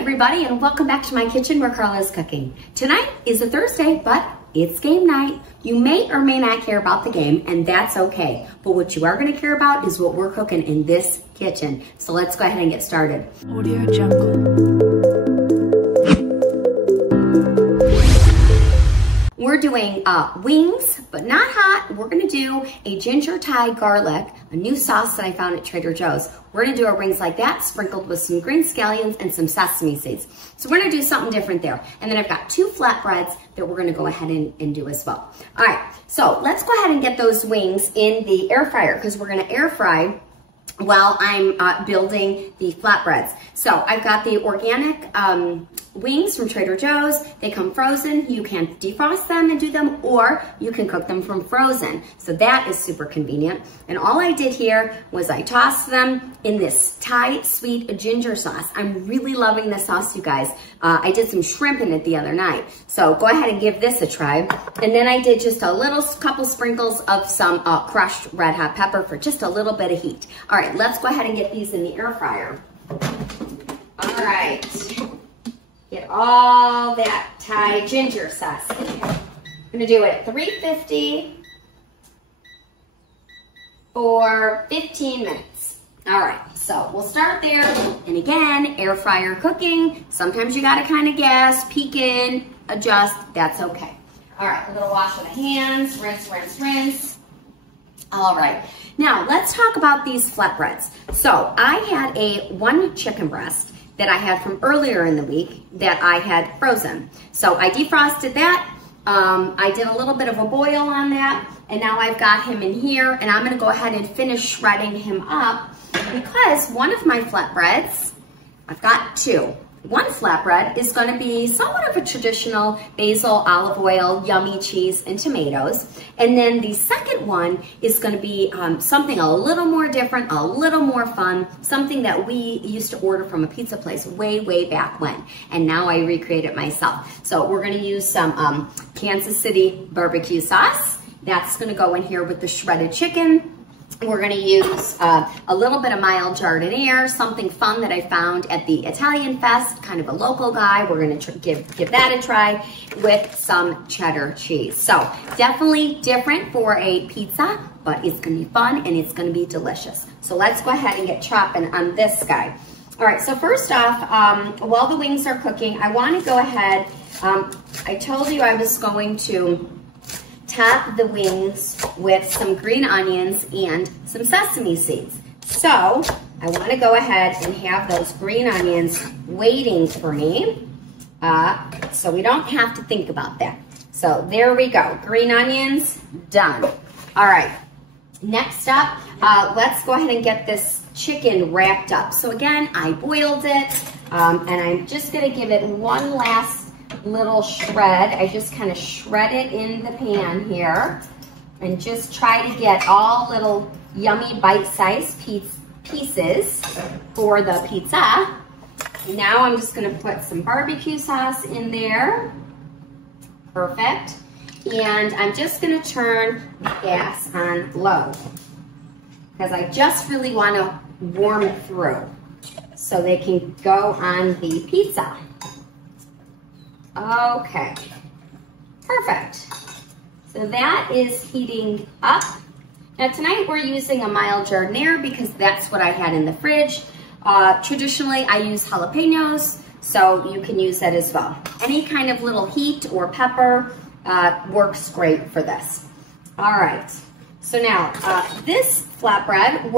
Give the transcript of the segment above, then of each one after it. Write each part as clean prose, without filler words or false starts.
everybody, and welcome back to my kitchen where Carla's cooking. Tonight is a Thursday, but it's game night. You may or may not care about the game, and that's okay. But what you are going to care about is what we're cooking in this kitchen. So let's go ahead and get started. Audio Jungle. We're doing wings, but not hot. We're gonna do a ginger Thai garlic, a new sauce that I found at Trader Joe's. We're gonna do our wings like that, sprinkled with some green scallions and some sesame seeds. So we're gonna do something different there. And then I've got 2 flatbreads that we're gonna go ahead and do as well. All right, so let's go ahead and get those wings in the air fryer because we're gonna air fry while I'm building the flatbreads. So I've got the organic wings from Trader Joe's. They come frozen. You can defrost them and do them, or you can cook them from frozen. So that is super convenient. And all I did here was I tossed them in this Thai sweet ginger sauce. I'm really loving this sauce, you guys. I did some shrimp in it the other night. So go ahead and give this a try. And then I did just a little couple sprinkles of some crushed red hot pepper for just a little bit of heat. All right, let's go ahead and get these in the air fryer. All right. Get all that Thai ginger sauce in here. I'm gonna do it at 350 for 15 minutes. All right, so we'll start there. And again, air fryer cooking. Sometimes you gotta kind of guess, peek in, adjust, that's okay. All right, we're gonna wash the hands, rinse, rinse, rinse. All right, now let's talk about these flatbreads. So I had one chicken breast that I had from earlier in the week that I had frozen. So I defrosted that. I did a little bit of a boil on that, and now I've got him in here, and I'm gonna go ahead and finish shredding him up because one of my flatbreads, I've got 2. One flatbread is gonna be somewhat of a traditional basil, olive oil, yummy cheese, and tomatoes. And then the second one is gonna be something a little more different, a little more fun, something that we used to order from a pizza place way, way back when. And now I recreate it myself. So we're gonna use some Kansas City barbecue sauce. That's gonna go in here with the shredded chicken. We're gonna use a little bit of mild jardiniere, something fun that I found at the Italian Fest, kind of a local guy. We're gonna give that a try with some cheddar cheese. So definitely different for a pizza, but it's gonna be fun and it's gonna be delicious. So let's go ahead and get chopping on this guy. All right, so first off, while the wings are cooking, I wanna go ahead, I told you I was going to top the wings with some green onions and some sesame seeds. So I want to go ahead and have those green onions waiting for me so we don't have to think about that. So there we go, green onions, done. All right, next up, let's go ahead and get this chicken wrapped up. So again, I boiled it and I'm just gonna give it one last little shred. I just kind of shred it in the pan here and just try to get all little yummy bite-sized pieces for the pizza. Now I'm just going to put some barbecue sauce in there. Perfect. And I'm just going to turn the gas on low because I just really want to warm it through so they can go on the pizza. Okay, perfect. So that is heating up. Now tonight we're using a mild jardiniere because that's what I had in the fridge. Traditionally I use jalapenos, so you can use that as well. Any kind of little heat or pepper works great for this. All right, so now this flatbread,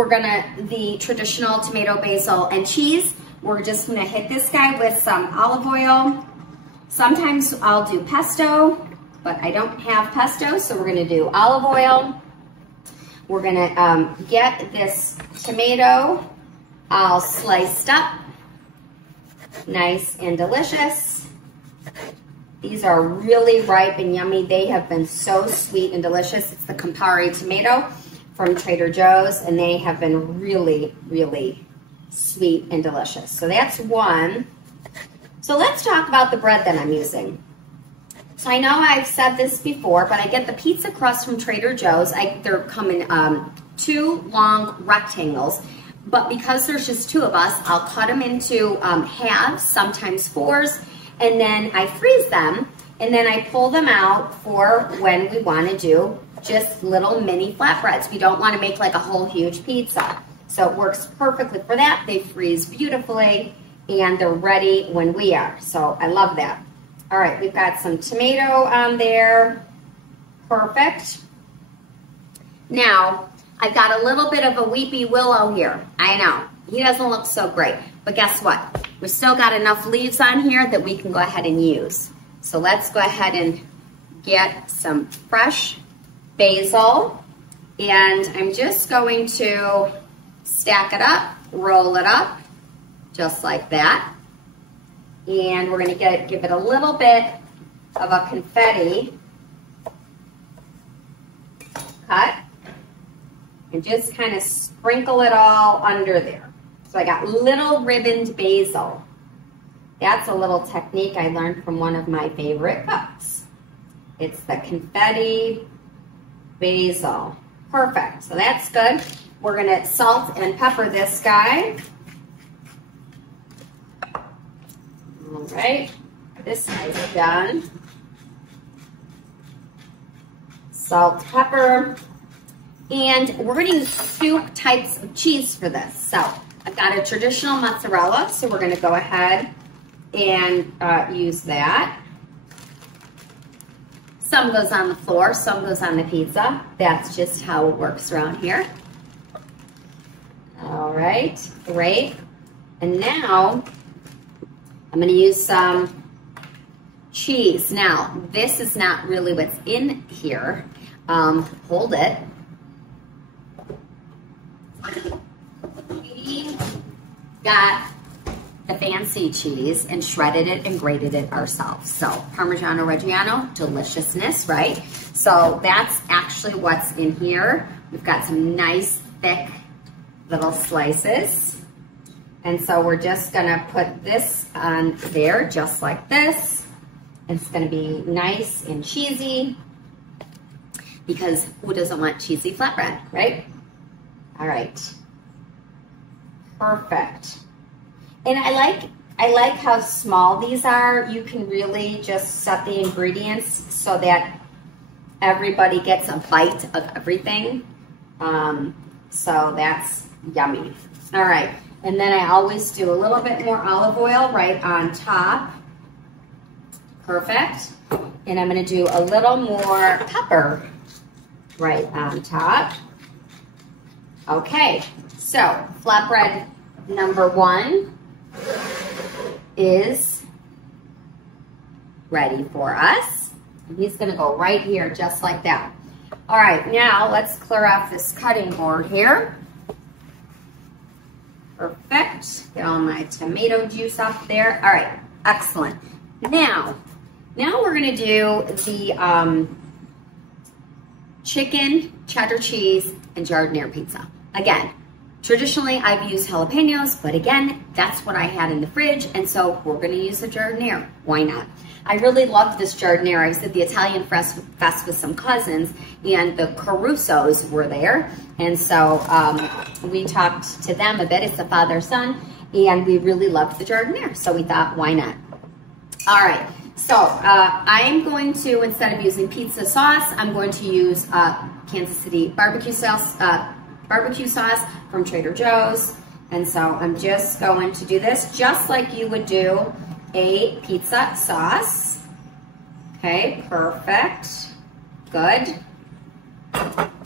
the traditional tomato, basil, and cheese, we're just gonna hit this guy with some olive oil. Sometimes I'll do pesto, but I don't have pesto, so we're gonna do olive oil. We're gonna get this tomato all sliced up, nice and delicious. These are really ripe and yummy. They have been so sweet and delicious. It's the Campari tomato from Trader Joe's, and they have been really, really sweet and delicious. So that's one. So let's talk about the bread that I'm using. So I know I've said this before, but I get the pizza crust from Trader Joe's. They're come in 2 long rectangles. but because there's just 2 of us, I'll cut them into halves, sometimes 4s, and then I freeze them, and then I pull them out for when we want to do just little mini flatbreads. We don't want to make like a whole huge pizza. So it works perfectly for that. They freeze beautifully, and they're ready when we are. So I love that. All right, we've got some tomato on there. Perfect. Now, I've got a little bit of a weepy willow here. I know, he doesn't look so great, but guess what? We've still got enough leaves on here that we can go ahead and use. So let's go ahead and get some fresh basil, and I'm just going to stack it up, roll it up, just like that. And we're gonna give it a little bit of a confetti cut, and just kind of sprinkle it all under there. So I got little ribboned basil. That's a little technique I learned from one of my favorite cooks. It's the confetti basil. Perfect, so that's good. We're gonna salt and pepper this guy. All right, this guy's done. Salt, pepper, and we're gonna use 2 types of cheese for this. So I've got a traditional mozzarella, so we're gonna go ahead and use that. Some goes on the floor, some goes on the pizza. That's just how it works around here. All right, great. And now I'm gonna use some cheese. Now, this is not really what's in here. Hold it. We got the fancy cheese and shredded it and grated it ourselves. So Parmigiano Reggiano, deliciousness, right? So that's actually what's in here. We've got some nice thick little slices. And so we're just gonna put this on there just like this. It's gonna be nice and cheesy because who doesn't want cheesy flatbread, right? All right, perfect. And I like how small these are. You can really just set the ingredients so that everybody gets a bite of everything. So that's yummy. All right, and then I always do a little bit more olive oil right on top. Perfect. And I'm gonna do a little more pepper right on top. Okay, so flatbread number 1 is ready for us. And he's gonna go right here just like that. All right, now let's clear off this cutting board here. Perfect, get all my tomato juice off there. All right, excellent. Now we're gonna do the chicken, cheddar cheese, and giardiniera pizza. Again, traditionally I've used jalapenos, but again, that's what I had in the fridge, and so we're gonna use the giardiniera. Why not? I really loved this giardiniera. I was at the Italian Fest with some cousins, and the Carusos were there, and so we talked to them a bit. It's a father-son, and we really loved the giardiniera, so we thought, why not? All right, so I'm going to, instead of using pizza sauce, I'm going to use Kansas City barbecue sauce from Trader Joe's. And so I'm just going to do this just like you would do a pizza sauce. Okay, perfect, good.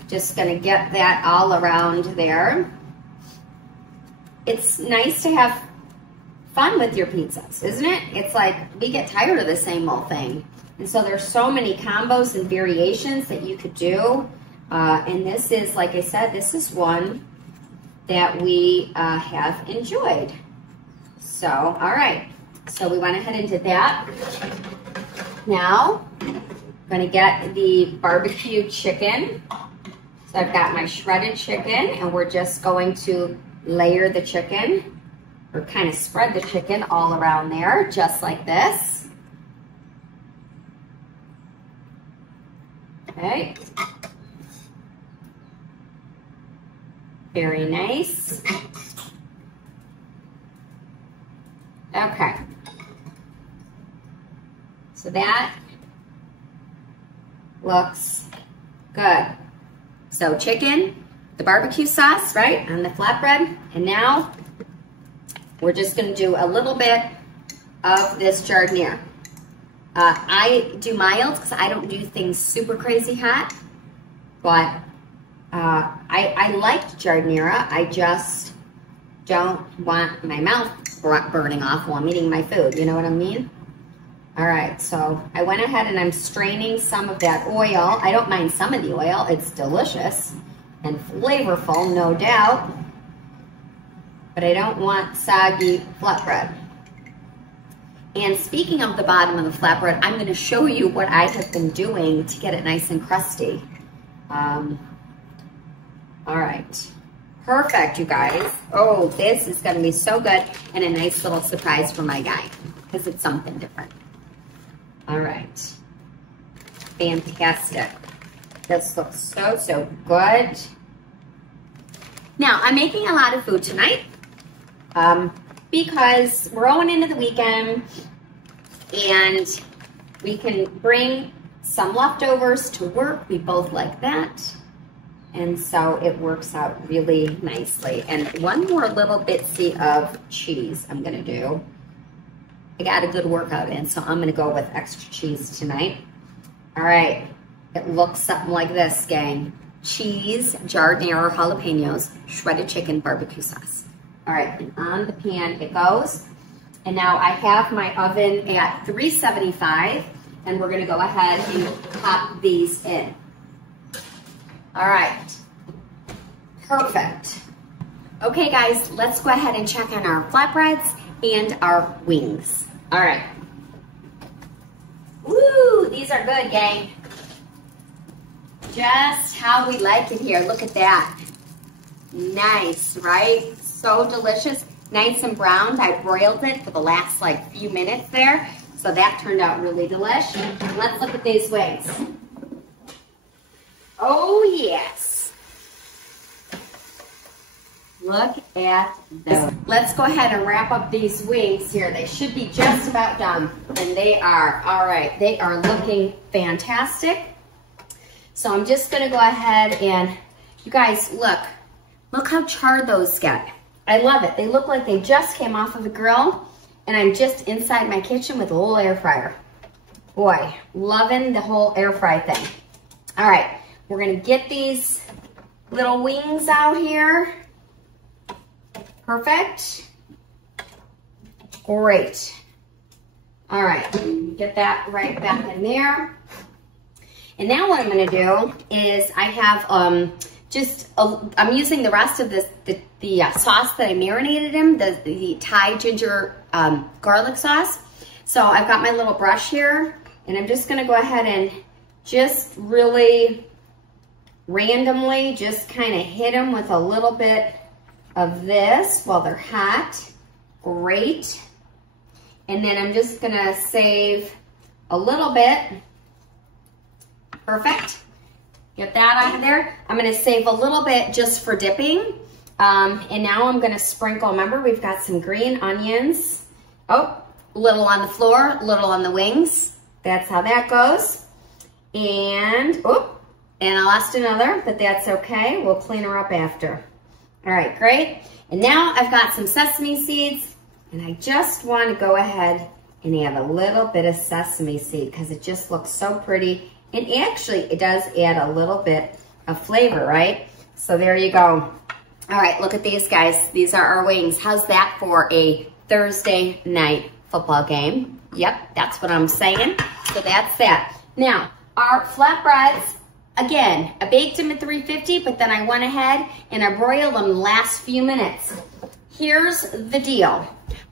Just gonna get that all around there. It's nice to have fun with your pizzas, isn't it? It's like we get tired of the same old thing. And so there's so many combos and variations that you could do. And this is, like I said, this is one that we have enjoyed. So, all right. So we went ahead and did that. Now, I'm gonna get the barbecue chicken. So I've got my shredded chicken, and we're just going to layer the chicken, or kind of spread the chicken all around there, just like this. Okay. Very nice. Okay. So that looks good. So chicken, the barbecue sauce, right, on the flatbread. And now we're just gonna do a little bit of this giardiniera. I do mild because I don't do things super crazy hot, but I like giardiniera. I just don't want my mouth burning off while I'm eating my food, you know what I mean? All right, so I went ahead and I'm straining some of that oil. I don't mind some of the oil. It's delicious and flavorful, no doubt. But I don't want soggy flatbread. And speaking of the bottom of the flatbread, I'm going to show you what I have been doing to get it nice and crusty. All right. Perfect, you guys. Oh, this is going to be so good and a nice little surprise for my guy because it's something different. All right. Fantastic. This looks so, so good. Now, I'm making a lot of food tonight because we're going into the weekend and we can bring some leftovers to work. We both like that. And so it works out really nicely. And one more little bitsy of cheese I'm gonna do. I got a good workout in, so I'm gonna go with extra cheese tonight. All right, it looks something like this, gang. Cheese, giardiniera, jalapenos, shredded chicken, barbecue sauce. All right, and on the pan it goes. And now I have my oven at 375, and we're gonna go ahead and pop these in. All right, perfect. Okay guys, let's go ahead and check on our flatbreads and our wings. All right. Woo, these are good, gang. Just how we like it here. Look at that. Nice, right? So delicious. Nice and browned. I broiled it for the last like few minutes there. So that turned out really delish. Let's look at these wings. Oh yes. Look at those. Let's go ahead and wrap up these wings here. They should be just about done. And they are. All right. They are looking fantastic. So I'm just going to go ahead and, you guys, look how charred those get. I love it. They look like they just came off of the grill, and I'm just inside my kitchen with a little air fryer. Boy, loving the whole air fry thing. All right, we're going to get these little wings out here. Perfect. Great. All right, get that right back in there. And now what I'm going to do is I have I'm using the rest of this the sauce that I marinated in, the Thai ginger garlic sauce. So I've got my little brush here, and I'm just going to go ahead and just really randomly just kind of hit them with a little bit of this while they're hot. Great. And then I'm just going to save a little bit. Perfect. Get that out of there. I'm going to save a little bit just for dipping. And now I'm going to sprinkle. Remember, we've got some green onions. Oh, a little on the floor, a little on the wings. That's how that goes. And, oh, and I lost another, but that's okay. We'll clean her up after. All right, great. And now I've got some sesame seeds, and I just want to go ahead and add a little bit of sesame seed because it just looks so pretty. And actually, it does add a little bit of flavor, right? So there you go. All right, look at these guys. These are our wings. How's that for a Thursday night football game? Yep, that's what I'm saying. So that's that. Now, our flatbreads, again, I baked them at 350, but then I went ahead and I broiled them the last few minutes. Here's the deal.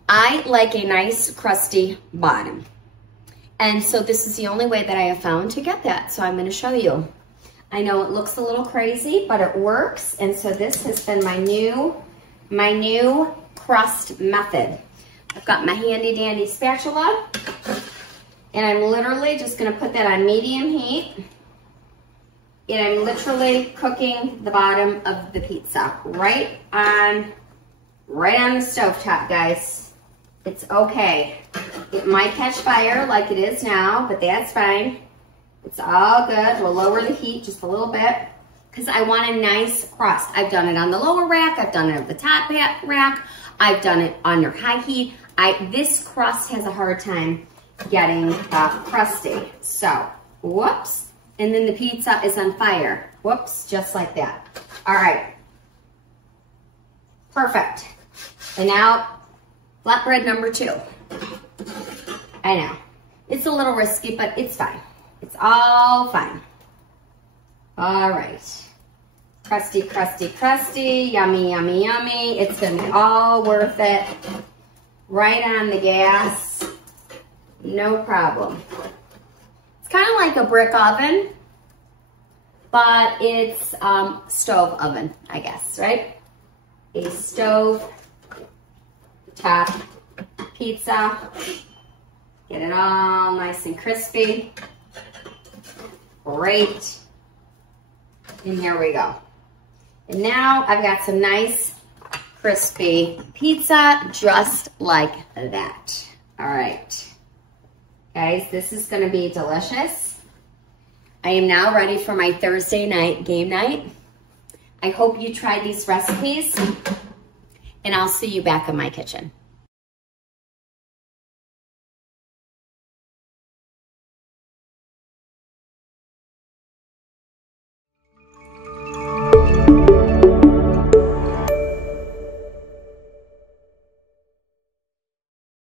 I like a nice crusty bottom. And so this is the only way that I have found to get that. So I'm going to show you. I know it looks a little crazy, but it works. And so this has been my new crust method. I've got my handy dandy spatula, and I'm literally just going to put that on medium heat. And I'm literally cooking the bottom of the pizza right on the stovetop, guys. It's okay. It might catch fire like it is now, but that's fine. It's all good. We'll lower the heat just a little bit because I want a nice crust. I've done it on the lower rack. I've done it on the top rack. I've done it under high heat. This crust has a hard time getting crusty. So, whoops. And then the pizza is on fire. Whoops, just like that. All right. Perfect. And now, flatbread number 2. I know. It's a little risky, but it's fine. It's all fine. All right. Crusty, crusty, crusty. Yummy, yummy, yummy. It's going to be all worth it. Right on the gas. No problem. It's kind of like a brick oven, but it's stove oven, I guess, right? A stove top pizza. Get it all nice and crispy. Great. And here we go. And now I've got some nice crispy pizza just like that. All right. Guys, this is gonna be delicious. I am now ready for my Thursday night game night. I hope you try these recipes, and I'll see you back in my kitchen.